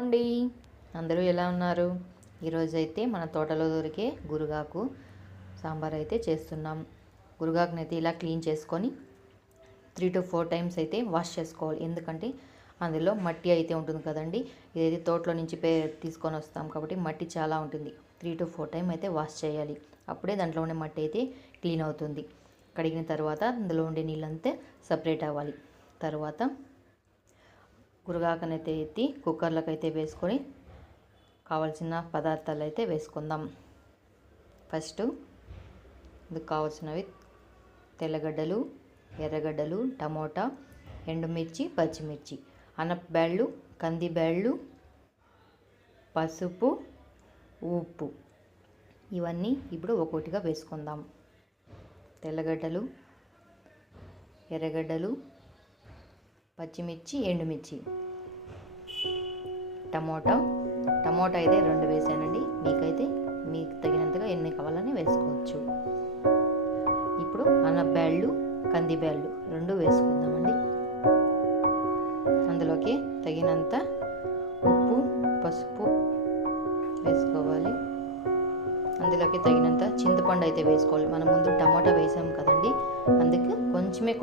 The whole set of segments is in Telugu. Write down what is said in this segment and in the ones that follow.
అండి అందరూ ఎలా ఉన్నారు? ఈరోజైతే మన తోటలో దొరికే గురుగాకు సాంబార్ అయితే చేస్తున్నాం. గురుగాకునైతే ఇలా క్లీన్ చేసుకొని 3 to 4 టైమ్స్ అయితే వాష్ చేసుకోవాలి. ఎందుకంటే అందులో మట్టి అయితే ఉంటుంది కదండి. ఇదైతే తోటలో నుంచి తీసుకొని వస్తాం కాబట్టి మట్టి చాలా ఉంటుంది. 3 to 4 టైం అయితే వాష్ చేయాలి. అప్పుడే దాంట్లో ఉండే మట్టి అయితే క్లీన్ అవుతుంది. కడిగిన తర్వాత అందులో ఉండే నీళ్ళంతా సపరేట్ అవ్వాలి. తర్వాత గురగాకనైతే ఎత్తి కుక్కర్లోకి అయితే వేసుకొని కావాల్సిన పదార్థాలు అయితే వేసుకుందాం. ఫస్ట్ ఇందుకు కావాల్సినవి తెల్లగడ్డలు, ఎర్రగడ్డలు, టమోటా, ఎండుమిర్చి, పచ్చిమిర్చి, అనపబ్యాళ్ళు, కందిబ్యాళ్ళు, పసుపు, ఉప్పు. ఇవన్నీ ఇప్పుడు ఒక్కొక్కటిగా వేసుకుందాం. తెల్లగడ్డలు, ఎర్రగడ్డలు, పచ్చిమిర్చి, ఎండుమిర్చి, టమోటా అయితే 2 వేసానండి. మీకు తగినంతగా ఎన్ని కావాలని వేసుకోవచ్చు. ఇప్పుడు అనపబ్యాళ్ళు, కందిబ్యాళ్ళు 2 వేసుకుందామండి. అందులోకి తగినంత ఉప్పు, పసుపు వేసుకోవాలి. అందులోకి తగినంత చింతపండు అయితే వేసుకోవాలి. మనం ముందు టమాటా వేసాం కదండి, అందుకే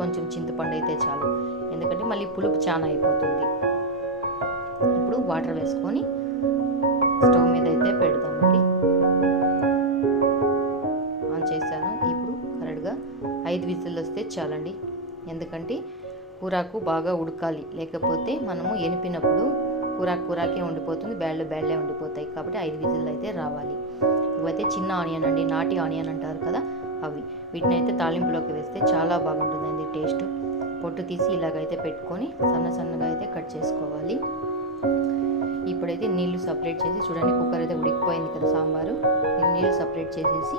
కొంచెం చింతపండు అయితే చాలు. ఎందుకంటే మళ్ళీ పులుపు చాలా అయిపోతుంది. ఇప్పుడు వాటర్ వేసుకొని స్టవ్ మీద అయితే పెడదామండి. ఆన్ చేశాను. ఇప్పుడు కరెక్ట్గా 5 విజిల్ వస్తే చాలండి. ఎందుకంటే కూరకు బాగా ఉడకాలి, లేకపోతే మనము ఎనిపినప్పుడు కూరాకే ఉండిపోతుంది, బ్యాళ్ళే ఉండిపోతాయి. కాబట్టి 5 విజిల్ అయితే రావాలి. ఇవైతే చిన్న ఆనియన్ అండి, నాటి ఆనియన్ అంటారు కదా, అవి. వీటిని అయితే తాలింపులోకి వేస్తే చాలా బాగుంటుందండి టేస్ట్. పొట్టు తీసి ఇలాగైతే పెట్టుకొని సన్నగా అయితే కట్ చేసుకోవాలి. ఇప్పుడైతే నీళ్లు సపరేట్ చేసి చూడండి, కుక్కర్ అయితే ఉడికిపోయింది కదా సాంబారు. నీళ్ళు సపరేట్ చేసేసి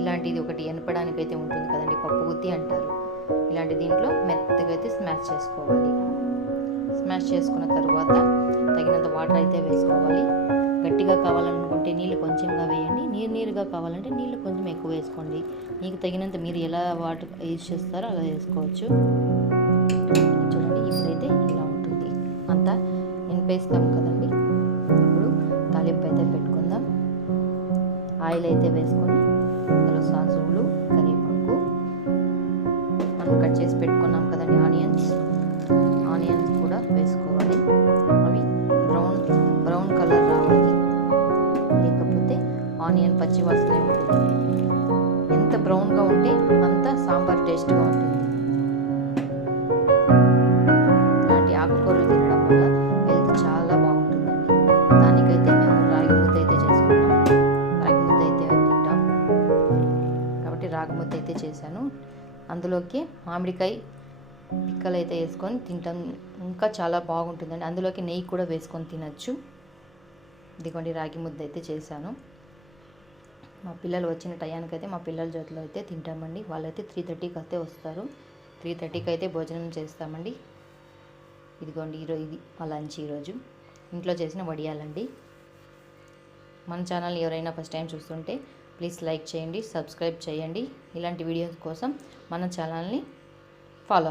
ఇలాంటిది ఒకటి ఎనపడానికి అయితే ఉంటుంది కదండి, పప్పు గుత్తి అంటారు. ఇలాంటి దీంట్లో మెత్తగా అయితే స్మాష్ చేసుకోవాలి. స్మాష్ చేసుకున్న తర్వాత తగినంత వాటర్ అయితే వేసుకోవాలి. గట్టిగా కావాలనుకుంటే నీళ్ళు కొంచెంగా వేయండి, నీరుగా కావాలంటే నీళ్ళు కొంచెం ఎక్కువ వేసుకోండి. మీకు తగినంత మీరు ఎలా వాటర్ యూజ్ చేస్తారో అలా వేసుకోవచ్చు. చూడండి, ఇప్పుడైతే ఇలా ఉంటుంది. అంతా ఎనిపేస్తాం కదండి. ఇప్పుడు తాలింపు అయితే పెట్టుకుందాం. ఆయిల్ అయితే వేసుకొని అందులో సాసులు, కరివేపాకు, మనం కట్ చేసి పెట్టుకున్నాం కదండి ఆనియన్స్ కూడా వేసుకోవాలి. అవి బ్రౌన్ కలర్ రావాలి, లేకపోతే ఆనియన్ పచ్చి వాసనే ఉంటుంది. ఎంత బ్రౌన్గా ఉంటే అంత సాంబార్ టేస్ట్గా ఉంటుంది. ఇలాంటి ఆకుకూరలు తినడం వల్ల హెల్త్ చాలా బాగుంటుందండి. దానికైతే మేము రాగి ముద్ద అయితే చేసుకున్నాం. రాగి ముద్ద అయితే తింటాం కాబట్టి రాగి ముద్ద అయితే చేశాను. అందులోకి మామిడికాయ పిక్కలు అయితే వేసుకొని తింటాం, ఇంకా చాలా బాగుంటుందండి. అందులోకి నెయ్యి కూడా వేసుకొని తినచ్చు. ఇదిగోండి, రాగి ముద్ద అయితే చేశాను. మా పిల్లలు వచ్చిన టయానికి అయితే మా పిల్లల జొత్తలో అయితే తింటామండి. వాళ్ళైతే 3:30కి అయితే వస్తారు. 3:30కి అయితే భోజనం చేస్తామండి. ఇదిగోండి, ఇది మా లంచ్ ఈరోజు. ఇంట్లో చేసిన వడియాలండి. మన ఛానల్ ఎవరైనా ఫస్ట్ టైం చూస్తుంటే ప్లీజ్ లైక్ చేయండి, సబ్స్క్రైబ్ చేయండి. ఇలాంటి వీడియోస్ కోసం మన ఛానల్ని ఫాలో అవ్వండి.